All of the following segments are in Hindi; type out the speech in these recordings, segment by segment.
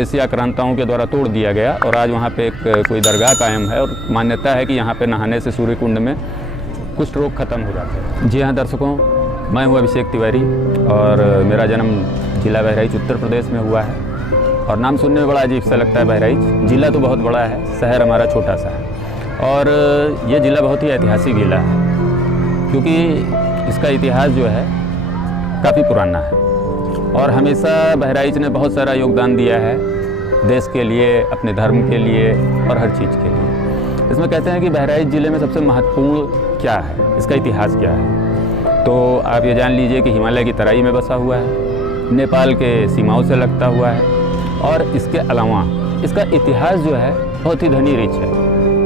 विदेशी आक्रांताओं के द्वारा तोड़ दिया गया और आज वहाँ पे एक कोई दरगाह कायम है और मान्यता है कि यहाँ पे नहाने से सूर्य कुंड में कुष्ठ रोग खत्म हो जाते हैं। जी हाँ दर्शकों, मैं हूँ अभिषेक तिवारी और मेरा जन्म जिला बहराइच उत्तर प्रदेश में हुआ है। और नाम सुनने में बड़ा अजीब सा लगता है बहराइच, जिला तो बहुत बड़ा है, शहर हमारा छोटा सा है। और ये ज़िला बहुत ही ऐतिहासिक ज़िला है क्योंकि इसका इतिहास जो है काफ़ी पुराना है और हमेशा बहराइच ने बहुत सारा योगदान दिया है देश के लिए, अपने धर्म के लिए और हर चीज़ के लिए। इसमें कहते हैं कि बहराइच ज़िले में सबसे महत्वपूर्ण क्या है, इसका इतिहास क्या है। तो आप ये जान लीजिए कि हिमालय की तराई में बसा हुआ है, नेपाल के सीमाओं से लगता हुआ है और इसके अलावा इसका इतिहास जो है बहुत ही धनी रिच है।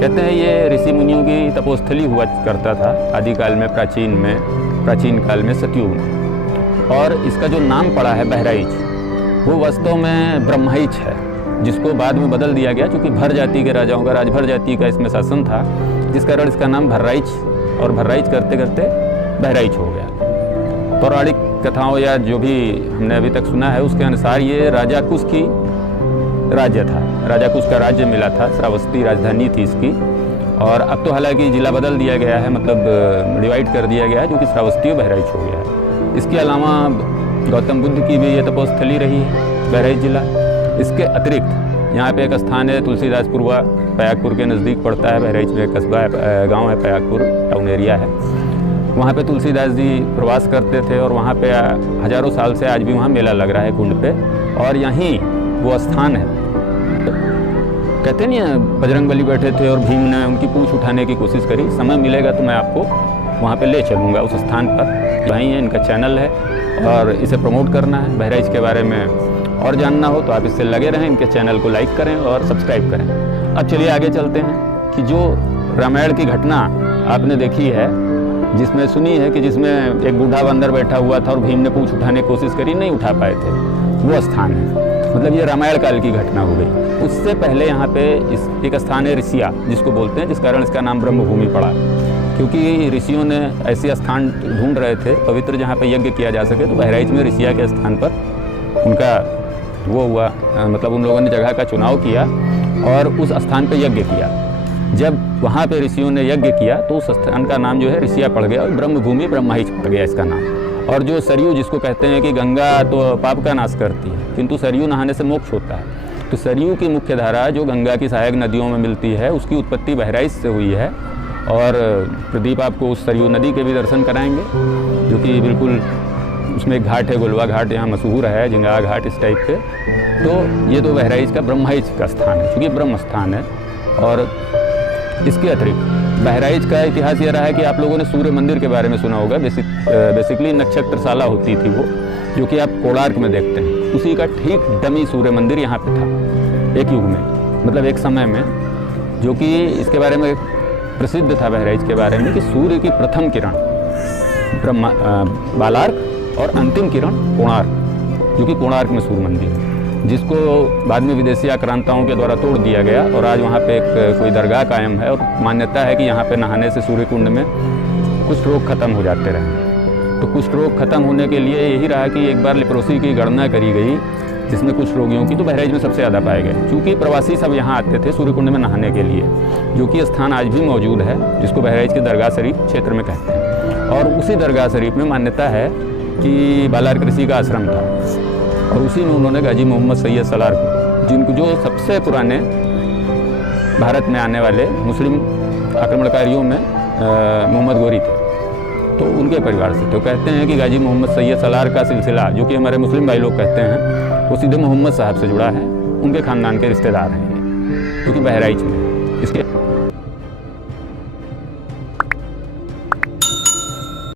कहते हैं ये ऋषि मुनियों की तपोस्थली हुआ करता था आदिकाल में, प्राचीन काल में, सतयुग में। और इसका जो नाम पड़ा है बहराइच वो वास्तव में ब्रह्माइच है, जिसको बाद में बदल दिया गया क्योंकि भर जाति के राजाओं का, राजभर जाति का इसमें शासन था, जिस कारण इसका नाम भर्राइच और भर्राइच करते करते बहराइच हो गया। पौराणिक कथाओं या जो भी हमने अभी तक सुना है उसके अनुसार ये राजा कुश की राज्य था, राजा कुश का राज्य मिला था, श्रावस्ती राजधानी थी इसकी। और अब तो हालांकि जिला बदल दिया गया है, मतलब डिवाइड कर दिया गया है, जो कि श्रावस्ती और बहराइच हो गया है। इसके अलावा गौतम बुद्ध की भी ये तपोस्थली रही है बहराइच जिला। इसके अतिरिक्त यहाँ पे एक स्थान है तुलसीदासपुर, व पयागपुर के नज़दीक पड़ता है। बहराइच में एक कस्बा है, गाँव है, पयागपुर टाउन एरिया है। वहाँ पे तुलसीदास जी प्रवास करते थे और वहाँ पे हज़ारों साल से आज भी वहाँ मेला लग रहा है कुंड पे, और यहीं वो स्थान है। कहते नहीं है बजरंगबली बैठे थे और भीम ने उनकी पूंछ उठाने की कोशिश करी। समय मिलेगा तो मैं आपको वहाँ पे ले चलूँगा उस स्थान पर। वहीं है, इनका चैनल है और इसे प्रमोट करना है। बहराइच के बारे में और जानना हो तो आप इससे लगे रहें, इनके चैनल को लाइक करें और सब्सक्राइब करें। अब चलिए आगे चलते हैं कि जो रामायण की घटना आपने देखी है, जिसमें सुनी है कि जिसमें एक बूढ़ा बंदर बैठा हुआ था और भीम ने पूंछ उठाने की कोशिश करी, नहीं उठा पाए थे, वो स्थान है। मतलब ये रामायण काल की घटना हो गई। उससे पहले यहाँ पे एक स्थान है ऋषिया, जिसको बोलते हैं, जिस कारण इसका नाम ब्रह्मभूमि पड़ा, क्योंकि ऋषियों ने ऐसे स्थान ढूंढ रहे थे पवित्र जहाँ पे यज्ञ किया जा सके। तो बहराइच में ऋषिया के स्थान पर उनका वो हुआ, मतलब उन लोगों ने जगह का चुनाव किया और उस स्थान पर यज्ञ किया। जब वहाँ पे ऋषियों ने यज्ञ किया तो उस स्थान का नाम जो है ऋषिया पड़ गया और ब्रह्मभूमि ब्रह्माइच पड़ गया इसका नाम। और जो सरयू, जिसको कहते हैं कि गंगा तो पाप का नाश करती है किंतु सरयू नहाने से मोक्ष होता है, तो सरयू की मुख्य धारा जो गंगा की सहायक नदियों में मिलती है, उसकी उत्पत्ति बहराइच से हुई है। और प्रदीप आपको उस सरयू नदी के भी दर्शन कराएंगे, जो कि बिल्कुल उसमें एक घाट है, गुलवा घाट यहाँ मशहूर है, जिंगा घाट इस टाइप के। तो ये तो बहराइच का ब्रह्माइच का स्थान है, क्योंकि ब्रह्म स्थान है। और इसके अतिरिक्त बहराइच का इतिहास ये रहा है कि आप लोगों ने सूर्य मंदिर के बारे में सुना होगा। बेसिकली नक्षत्रशाला होती थी वो, जो कि आप कोणार्क में देखते हैं, उसी का ठीक डमी सूर्य मंदिर यहाँ पे था एक युग में, मतलब एक समय में, जो कि इसके बारे में प्रसिद्ध था बहराइच के बारे में कि सूर्य की प्रथम किरण बालार्क और अंतिम किरण कोणार्क, जो कि कोणार्क में सूर्य मंदिर है, जिसको बाद में विदेशी आक्रांताओं के द्वारा तोड़ दिया गया। और आज वहाँ पे एक कोई दरगाह कायम है और मान्यता है कि यहाँ पे नहाने से सूर्य कुंड में कुष्ठ रोग खत्म हो जाते रहे। तो कुष्ठ रोग खत्म होने के लिए यही रहा कि एक बार लेप्रोसी की गणना करी गई, जिसमें कुछ रोगियों की तो बहराइच में सबसे ज़्यादा पाए गए, क्योंकि प्रवासी सब यहाँ आते थे सूर्य कुंड में नहाने के लिए, जो कि स्थान आज भी मौजूद है, जिसको बहराइच के दरगाह शरीफ क्षेत्र में कहते हैं। और उसी दरगाह शरीफ में मान्यता है कि बालार्क ऋषि का आश्रम था और उसी में उन्होंने गाजी मोहम्मद सैयद सलार को, जिनको जो सबसे पुराने भारत में आने वाले मुस्लिम आक्रमणकारियों में मोहम्मद गोरी थे, तो उनके परिवार से। तो कहते हैं कि गाजी मोहम्मद सैयद सलार का सिलसिला, जो कि हमारे मुस्लिम भाई लोग कहते हैं, वो सीधे मोहम्मद साहब से जुड़ा है, उनके ख़ानदान के रिश्तेदार हैं, क्योंकि बहराइच में। इसके